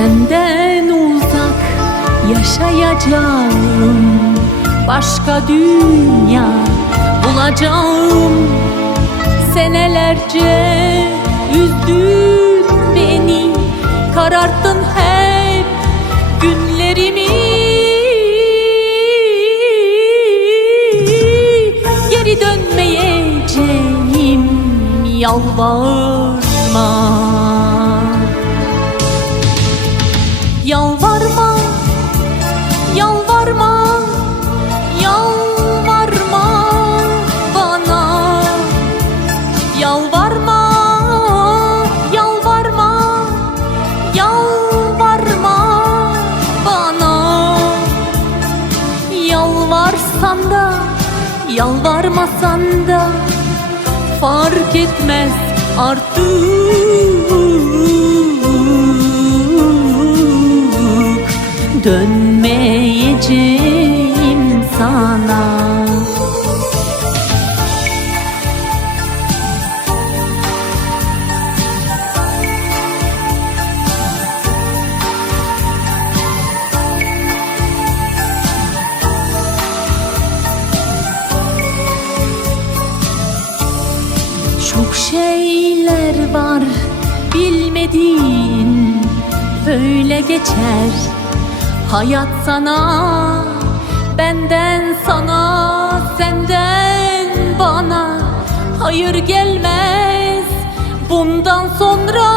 Senden uzak yaşayacağım. Başka dünya bulacağım. Senelerce üzdün beni Kararttın hep günlerimi. Geri dönmeyeceğim yalvarma Yalvarma, yalvarma, yalvarma bana. Yalvarma, yalvarma, yalvarma bana. Yalvarsan da, yalvarmasan da fark etmez artık Dönmeyeceğim sana. Çok şeyler var bilmediğin böyle geçer Hayat sana benden sana senden bana. Hayır gelmez bundan sonra.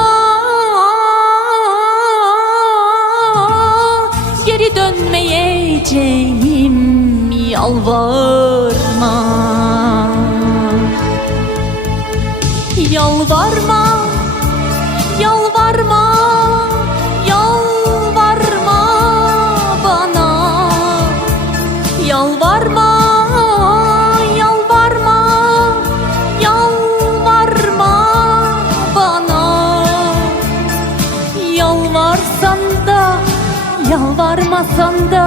Geri dönmeyeceğim yalvarma. Yalvarma, Yalvarma, yalvarma, yalvarma bana. Yalvarsan da, yalvarmasan da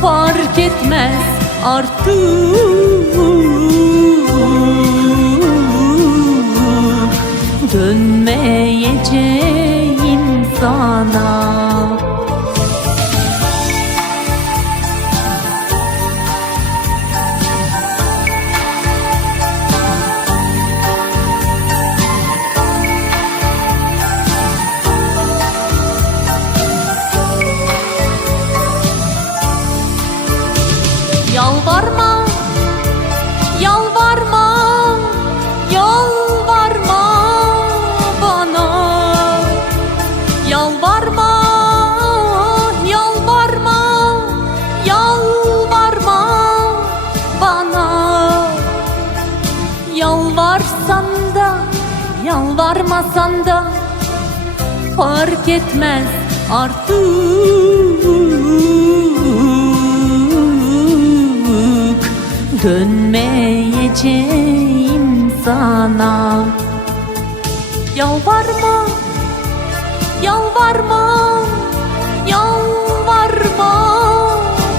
fark etmez artık Yalvarma, yalvarma, yalvarma bana. Yalvarma, yalvarma, yalvarma bana. Yalvarsan da, yalvarmasan da fark etmez artık Dönmeyeceğim sana. Yalvarma, yalvarma, yalvarma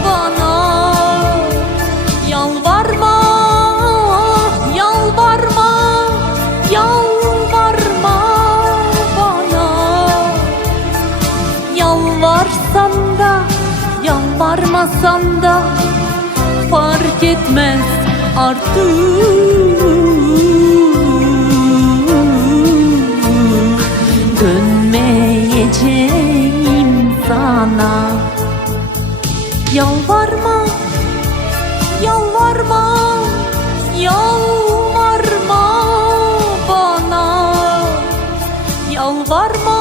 bana. Yalvarma, yalvarma, yalvarma bana. Yalvarsan da, yalvarmasan da yetmez artık. Dönmeyeceğim sana Yalvarma, yalvarma, yalvarma bana. Yalvarma